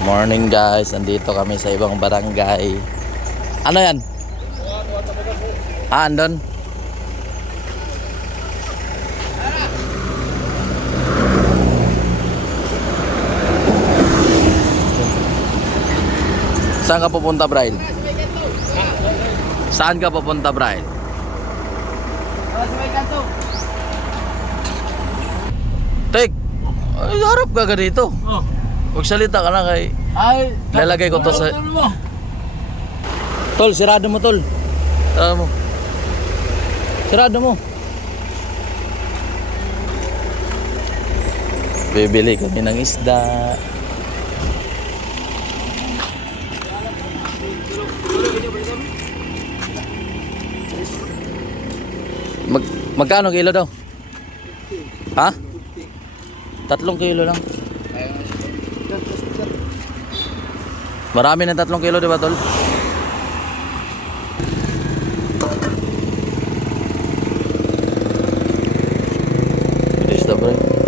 Morning guys, nandito kami sa ibang barangay. Ano yan? Ah, andun? Saan ka pupunta, Brian? Saan ka pupunta, Brian? Tek, harap ka ganito. Oh. Magsalita ka lang kay... Ay, Lalagay ko to sa-? Tol, sirado mo, tol. Sirado mo. Sirado mo. Bibili kami ng isda. Mag magkano kilo daw? Ha? Tatlong kilo lang. Marami na tatlong kilo, di ba, tol? Finish na, bro.